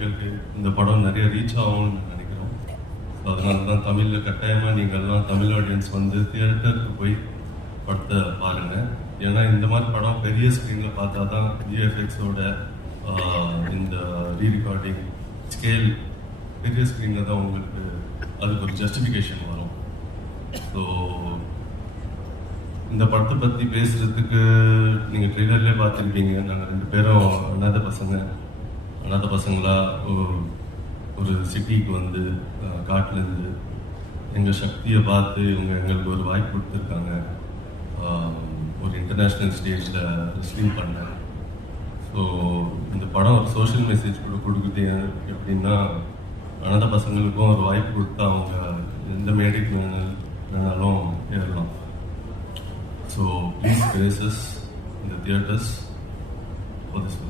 எங்களுக்கு இந்த படம் நிறைய ரீச் ஆகும்னு நினைக்கிறோம். ஸோ அதனால தான் தமிழில் கட்டாயமாக நீங்கள்லாம் தமிழ் ஆடியன்ஸ் வந்து தியேட்டருக்கு போய் படத்தை பாருங்கள் ஏன்னா இந்த மாதிரி படம் பெரிய ஸ்க்ரீனில் பார்த்தா தான் விஎஃப்எக்ஸோட இந்த ரீ ரெக்கார்டிங் ஸ்கேல் பெரிய ஸ்க்ரீனில் தான் உங்களுக்கு அதுக்கு ஒரு ஜஸ்டிஃபிகேஷன் வரும். ஸோ இந்த படத்தை பற்றி பேசுகிறதுக்கு நீங்கள் ட்ரெய்லர்லேயே பார்த்துருக்கீங்க நாங்கள் ரெண்டு பேரும் அண்ணாத பசங்க. அனாதை பசங்களாக ஒரு- ஒரு சிட்டிக்கு வந்து காட்டிலேருந்து எங்கள் சக்தியை பார்த்து இவங்க எங்களுக்கு ஒரு வாய்ப்பு கொடுத்துருக்காங்க. ஒரு இன்டர்நேஷ்னல் ஸ்டேஜில் ரெஸ்லிங் பண்ணேன் ஸோ இந்த படம் ஒரு சோஷியல் மெசேஜ் கூட கொடுக்குது. எப்படின்னா அனாதை பசங்களுக்கும் ஒரு வாய்ப்பு கொடுத்தா அவங்க எந்த மேடைக்கு வேணாலும் ஏறலாம். ஸோ ப்ளீஸ் பிரேசஸ் இந்த theatres for this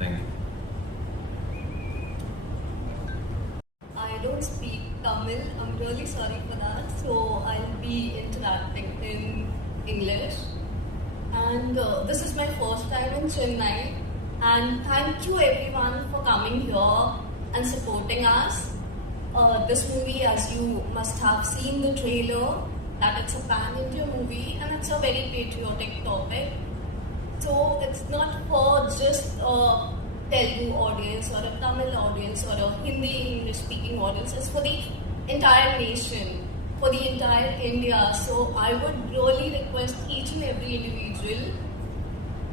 thank you Tamil. I'm really sorry for that. So I'll be interacting in English. And uh, this is my first time in Chennai. And thank you everyone for coming here and supporting us. Uh, this movie, as you must have seen the trailer, that it's a pan-India movie and it's a very patriotic topic. So it's not for just a Telugu audience or a Tamil audience or a Hindi English speaking audience. It's for the entire nation, for the entire India. So I would really request each and every individual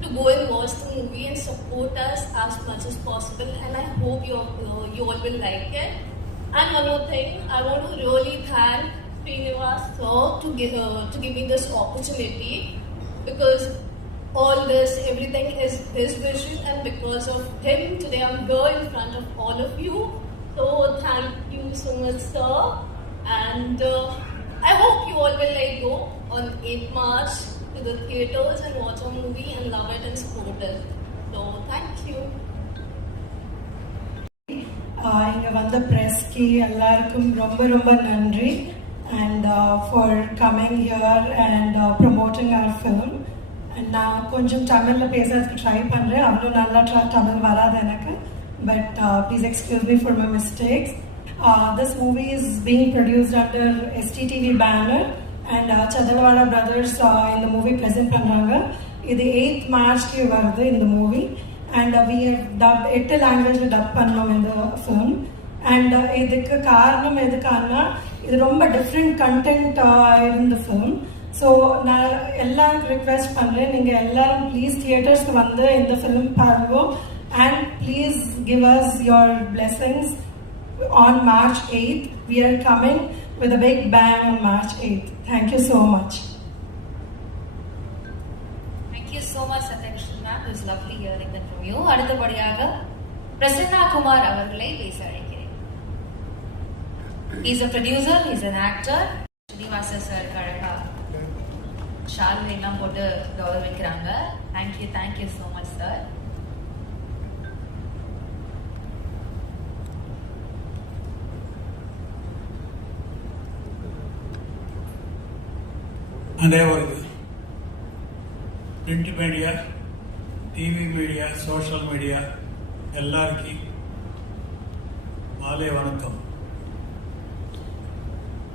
to go and watch the movie and support us as much as possible. And I hope you uh, you all will like it. And one more thing, I want to really thank Srinivas sir to give uh, to give me this opportunity because all this, everything is his vision, and because of him, today I'm here in front of all of you. So thank you so much, sir. And uh, I hope you all will like go on 8th March to the theaters and watch a movie and love it and support it. So thank you. இங்கே வந்த ப்ரெஸ்க்கு எல்லாருக்கும் ரொம்ப ரொம்ப நன்றி and for coming here and promoting our film and நான் கொஞ்சம் தமிழில் பேசுறதுக்கு ட்ரை பண்ணுறேன் அவ்வளோ நல்லா ட்ரா தமிழ் வராது எனக்கு but uh, please excuse me for my mistakes. Uh, this movie is being produced under STTV banner and uh, Chadalwala brothers uh, in the movie present பண்ணுறாங்க இது எயித் மார்ச்க்கு வருது இந்த மூவி அண்ட் வி டப் எட்டு language dub பண்ணோம் இந்த film and uh, இதுக்கு காரணம் எதுக்கானா இது ரொம்ப டிஃப்ரெண்ட் கண்டென்ட் uh, இருந்த ஃபிலிம் ஸோ நான் எல்லாருக்கும் ரிக்வெஸ்ட் பண்ணுறேன் நீங்கள் எல்லாரும் ப்ளீஸ் தியேட்டர்ஸ்க்கு வந்து இந்த ஃபிலிம் பாருங்க. and please give us your blessings on March 8th. We are coming with a big bang on March 8th. Thank you so much. Thank you so much, Satyakshmi ma'am. It was lovely hearing that from you. அடுத்தபடியாக பிரசன்னா குமார் அவர்களை பேச அழைக்கிறேன் is a producer is an actor Srinivasa sir அழகா ஷால்வை எல்லாம் போட்டு கௌரவிக்கிறாங்க thank you thank you so much sir அனைவருக்கு print media T V media social media எல்லாருக்கும் மாலை வணக்கம்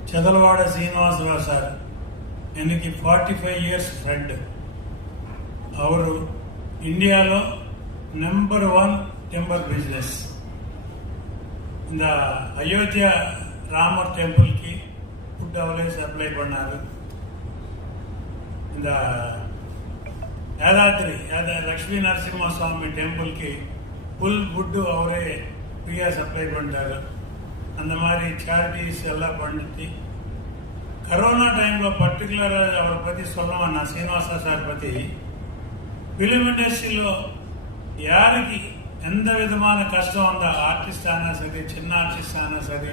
చదలవాడ శ్రీనివాసరావు సార్ எனக்கு ఫార్టీ ఫైవ్ ఇయర్స్ ఫ్రెండ్ ಅವರು ఇండియాలో నెంబర్ వన్ టెంపుల్ బిజినెస్ இந்த அயோத்தியா ராமர் டெம்பிள்க்கு ஃபுட் அவளே சப்ளை பண்ணாரு இந்த యాదాద్రి యాదా లక్ష్మీ నరసింహస్వామి టెంపుల్కి புல் ஃபுட்டு அவரே ஃப்ரீயாக சப்ளை பண்ணிட்டாரு அந்த மாதிரி சேரிட்டிஸ் எல்லாம் பண்ணிட்டு கரோனா டைமில் பர்டிகுலராக அவரை பற்றி சொல்லவன் நான் சீனிவாசா சார் பற்றி ஃபிலிம் இண்டஸ்ட்ரியில் யாருக்கு எந்த விதமான கஷ்டம் வந்தால் ஆர்டிஸ்ட் ஆனால் சரி சின்ன ஆர்டிஸ்ட் ஆனால் சரி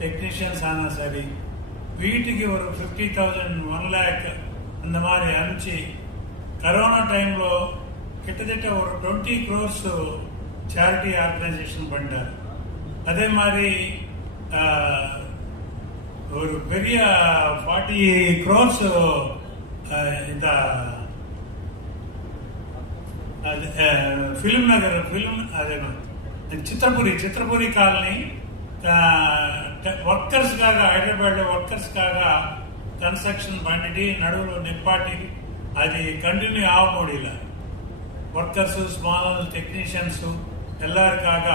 டெக்னீஷியன்ஸ் ஆனால் சரி வீட்டுக்கு ஒரு ஃபிஃப்டி தௌசண்ட் ஒன் லேக் அந்த மாதிரி அனுப்பிச்சு கரோனா டைமில் கிட்டத்தட்ட ஒரு டுவெண்ட்டி க்ரோர்ஸ் சேரிட்டி ஆர்கனைசேஷன் பண்ணிட்டார் அதே மாதிரி ஆஹ், ஒரு பெரிய ஃபார்ட்டி க்ரோர்ஸ் இந்த அது ஃபிலிம் நகர் ஃபிலிம் அது சித்திரபுரி சித்திரபுரி காலனி ஒர்க்கர்ஸ்க்காக ஹைதராபாத்ல ஒர்க்கர்ஸ்க்காக கன்ஸ்ட்ரக்ஷன் பண்ணிட்டு நடுவில் நிப்பாட்டி அது కంటిన్యూ ஆக முடியல వర్కర్స్ స్మాల్ టెక్నీషియన్స్ எல்லாருக்காக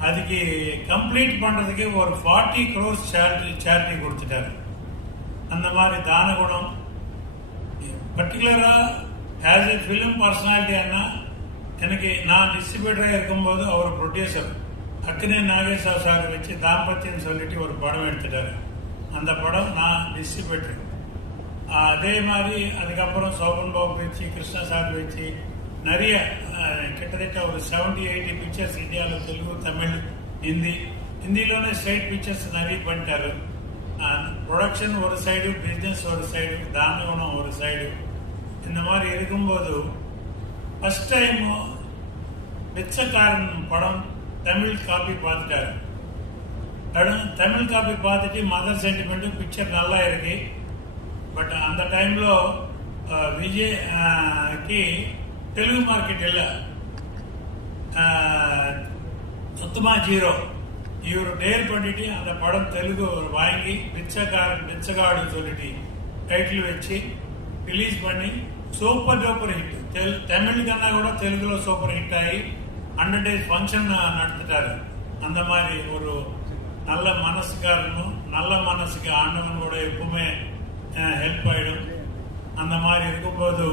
அதுக்கு கம்ப்ளீட் பண்றதுக்கு ஒரு ஃபார்ட்டி க்ரோஸ் சேரிட்டி சேரிட்டி கொடுத்துட்டாரு அந்த மாதிரி தான குணம் பர்டிகுலரா ஆஸ் எ ஃபிலிம் பர்சனாலிட்டி அண்ணா எனக்கு நான் டிஸ்ட்ரிபியூட்டராக இருக்கும்போது அவர் ப்ரொடியூசர் அக்னே நாகேஸ்வர் சார் வச்சு தாம்பத்தியம் சொல்லிட்டு ஒரு படம் எடுத்துட்டாரு அந்த படம் நான் டிஸ்ட்ரிபியூட்டர் அதே மாதிரி அதுக்கப்புறம் சோபன் பாபு வச்சு கிருஷ்ணா சார் வச்சு நிறைய அஹ், கிட்டத்தட்ட ஒரு செவன்டி எயிட்டி పిక్చర్స్ ఇండియాలో తెలుగు తమిళ్ హిందీ హిందీలోనే స్ట్రైట్ పిక్చర్స్ நிறைய பண்ணிட்டாரு ப்ரொடக்ஷன் ஒரு சைடு பிஸ்னஸ் ஒரு சைடு தானகுணம் ஒரு சைடு இந்த மாதிரி இருக்கும்போது ஃபர்ஸ்ட் டைம் பிச்சைக்காரன் படம் தமிழ் காப்பி பார்த்துட்டாரு படம் தமிழ் காப்பி பார்த்துட்டு மதர் சென்டிமெண்ட்டு பிக்சர் நல்லா இருக்கு பட் அந்த டைம்లో విజయ్కి తెలుగు మార్కెట్ ఇల్ల சுத்தமாக ஜீரோ இவர் டேர் பண்ணிட்டு அந்த படம் தெலுங்கு வாங்கி பிச்சைக்காரன் பிச்சைக்காடுன்னு சொல்லிட்டு டைட்டில் வச்சு రిలీజ్ பண்ணி సూపర్ డూపర్ హిట్ తెలు తమిళ కన్నా కూడా తెలుగులో సూపర్ హిట్ అయ్యి హండ్రెడ్ డేస్ ఫంక్షన్ నడుపుతారు அந்த மாதிரி ஒரு நல்ல மனசுக்காரனும் நல்ல மனசுக்கு ஆண்டவன் கூட எப்பவுமே ஹெல்ப் ஆயிடும் அந்த மாதிரி இருக்கும்போது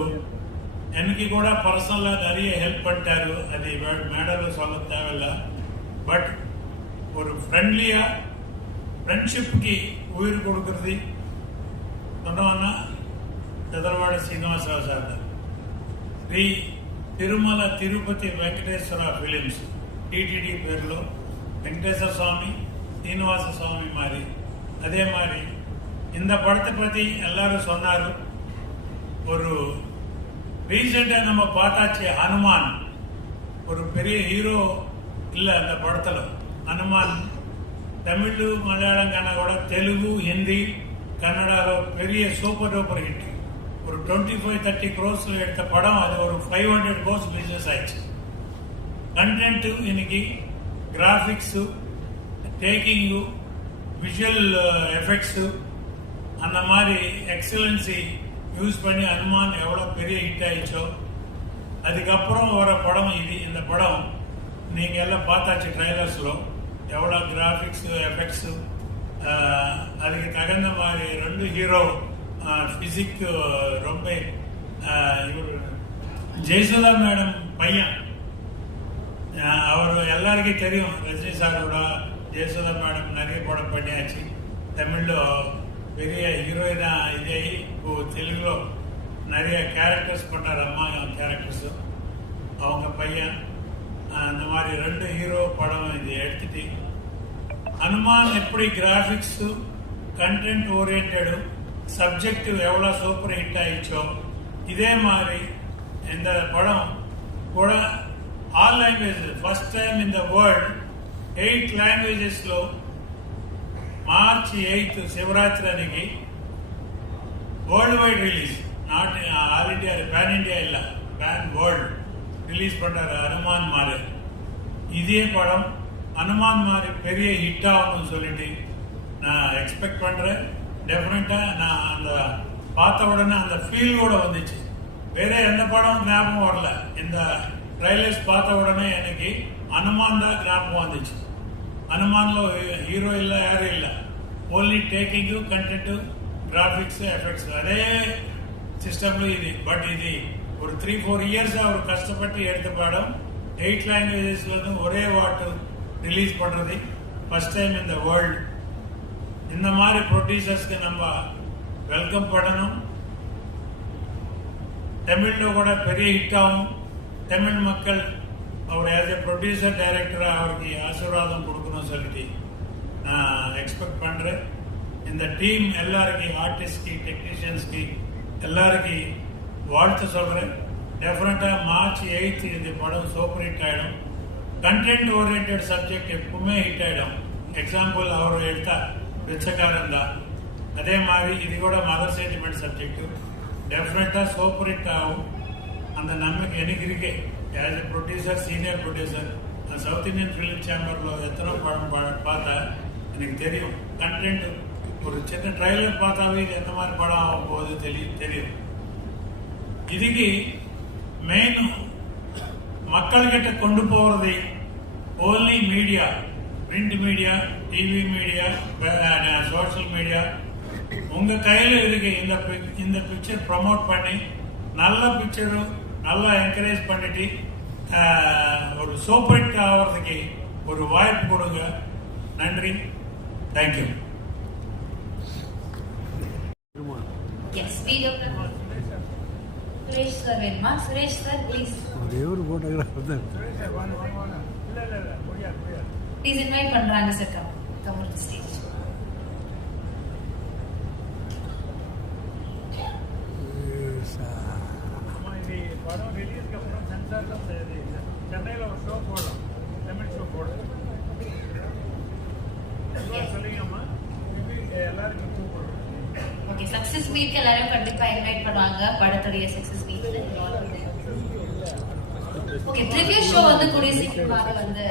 எனக்கு கூட பர்சனலாக நிறைய ஹெல்ப் பண்ணிட்டாரு அது மேடலில் சொல்ல தேவையில்ல பட் ஒரு ஃப்ரெண்ட்லியா ஃப்ரெண்ட்ஷிப்புக்கு உயிர் கொடுக்கறது சொன்னோம்னா చదరవాడ శ్రీనివాసరావు సార్ గారు శ్రీ తిరుమల తిరుపతి వెంకటేశ్వర ఫిలిమ్స్ టిటిడి పేరులో వెంకటేశ్వర స్వామి சீனிவாச சுவாமி மாதிரி அதே மாதிரி இந்த படத்தை பற்றி எல்லாரும் சொன்னார். ஒரு ரீசெண்டாக நம்ம பார்த்தாச்சு ஹனுமான். ஒரு பெரிய ஹீரோ இல்லை அந்த படத்தில். ஹனுமான் தமிழ் மலையாளம் கூட தெலுங்கு ஹிந்தி கன்னடாவில் பெரிய சூப்பர் டூப்பர் ஹிட். ஒரு டுவெண்ட்டி ஃபைவ் தேர்ட்டி க்ரோஸில் எடுத்த படம். அது ஒரு ஃபைவ் ஹண்ட்ரட் க்ரோஸ் பிஸ்னஸ் ஆயிடுச்சு. கண்டென்ட்டு இன்னைக்கு கிராஃபிக்ஸு டேக்கிங்கு விஷுவல் எஃபெக்ட்ஸு அந்த மாதிரி எக்ஸலன்சி யூஸ் பண்ணி அனுமான் எவ்வளோ பெரிய ஹிட் ஆயிடுச்சோ அதுக்கப்புறம் வர படம் இது இந்த படம் நீங்கள் எல்லாம் பார்த்தாச்சு ட்ரைலர்ஸில் எவ்வளோ கிராஃபிக்ஸு எஃபெக்ட்ஸு அதுக்கு தகுந்த மாதிரி ரெண்டு ஹீரோ ஃபிசிக் ரொம்ப இவர் ஜெயசுதா மேடம் பையன். அவர் எல்லாருக்கும் தெரியும் ரஜினி சாரோட தேச பாடம் நிறைய படம் பண்ணியாச்சு పనియాచి பெரிய ஹீரோயினா హీరోయిన్ இப்போ తెలుగులో நிறைய கேரக்டர்ஸ் பண்ணுறார் அம்மா கேரக்டர்ஸு அவங்க பையன் அந்த மாதிரி ரெண்டு ஹீரோ படம் இது எடுத்துட்டு அனுமான் எப்படி கிராஃபிக்ஸு கண்டென்ட் ஓரியன்டும் சப்ஜெக்டிவ் எவ்வளோ சூப்பர் ஹிட் ஆகிச்சோ இதே மாதிரி இந்த படம் கூட all language first time in the world eight లాంగ్వేజెస్లో మార్చి ఎయిత్ శివరాత్రికి world wide release not all India pan India இல்ல பேன் வேர்ல்ட் ரிலீஸ் பண்றாரு ஹனுமான் மாறு இதே படம் ஹனுமான் மாதிரி பெரிய ஹிட் ஆகணும்னு சொல்லிட்டு நான் எக்ஸ்பெக்ட் பண்றேன் டெஃபினட்டா நான் அந்த பார்த்த உடனே அந்த ஃபீல் கூட வந்துச்சு வேற எந்த படம் ஞாபகம் வரல இந்த ட்ரைலர்ஸ் பார்த்த உடனே எனக்கு ஹனுமான் தான் ஞாபகம் வந்துச்சு ಹನುಮಾನ್ಲು హీరో ಇಲ್ಲ ಯಾರೂ ಇಲ್ಲ only taking content graphics effects అదే సిస్టంలో ఇది బట్ ఇది ఒక త్రీ ఫోర్ ఇయర్స్ அவர் కష్టపట్టి எடுத்து பாடம் ఎయిట్ లాంగ్వేజెస్ வந்து ஒரே வாட்டு ரிலீஸ் பண்ணுறது ஃபஸ்ட் டைம் இந்த வேர்ல்டு இந்த மாதிரி ப்ரொடியூசர்ஸ்க்கு நம்ம வெல்கம் பண்ணணும் தமிழில் கூட பெரிய ஹிட் ஆகும் தமிழ் மக்கள் அவர் ஆஸ் எ ப்ரொடியூசர் டைரக்டராக அவருக்கு ஆசீர்வாதம் கொடுக்கணும் ಕೊಡೋ ಸಮಿತಿ ಎಕ್ಸ್ಪೆಕ್ಟ್ ಪಂಡ್ರೆ இந்த டீம் எல்லாருக்கு ஆர்டிஸ்ட்க்கு டெக்னீஷியன்ஸ்க்கு எல்லாருக்கும் வாழ்த்து சொல்கிறேன் டெஃபினட்டாக மார்ச் எயித்து இந்த படம் சூப்பர் ஹிட் ஆகிடும் கண்டென்ட் ஓரியன்ட் சப்ஜெக்ட் எப்பவுமே ஹிட் ஆகிடும் எக்ஸாம்பிள் அவர் எடுத்தா பிச்சைக்காரன் தான் அதே மாதிரி இது கூட மதர் சென்டிமெண்ட் சப்ஜெக்ட்டு டெஃபினட்டாக சூப்பர் ஹிட் ஆகும் அந்த நம்பிக்கை எனக்கு இருக்கு as a producer senior producer south Indian film ఛాంబర్లో எத்தனை படம் பா- பார்த்தா எனக்கு தெரியும் கண்டென்ட் ஒரு சின்ன ட்ரைலர் பார்த்தாவே இது எந்த மாதிரி படம் ஆக போகுது தெரியும் தெரியும் இதுக்கு மெயின் மக்கள்கிட்ட கொண்டு போகிறது only media print media TV media social media உங்க கையில இருக்கு இந்த pic- இந்த பிக்சர் ப்ரமோட் பண்ணி நல்ல பிக்சரும் நல்லா என்கரேஜ் பண்ணிட்டு ஆஹ், ஒரு சூப்பர் ஆகிறதுக்கு ஒரு வாய்ப்பு கொடுங்க. நன்றி. தேங்க்யூ சுரேஷ் ஒரே ஒரு போட்டோகிராஃபர் தான் ப்ளீஸ் இன்வைட் பண்றாங்க கம் கம் ஸ்டேஜ் படம் ரிலீஸ்க்கு சக்சஸ் மீட் எல்லாரும் கண்டிப்பா இன்வைட் பண்ணுவாங்க. படத்துடைய success meet okay preview show வந்து கூடிய சீக்கிரமாக வந்து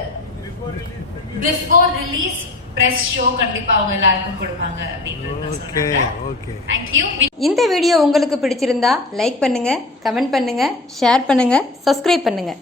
பிஃபோர் ரிலீஸ் இந்த வீடியோ உங்களுக்கு பிடிச்சிருந்தா லைக் பண்ணுங்க கமெண்ட் பண்ணுங்க ஷேர் பண்ணுங்க சப்ஸ்கிரைப் பண்ணுங்க.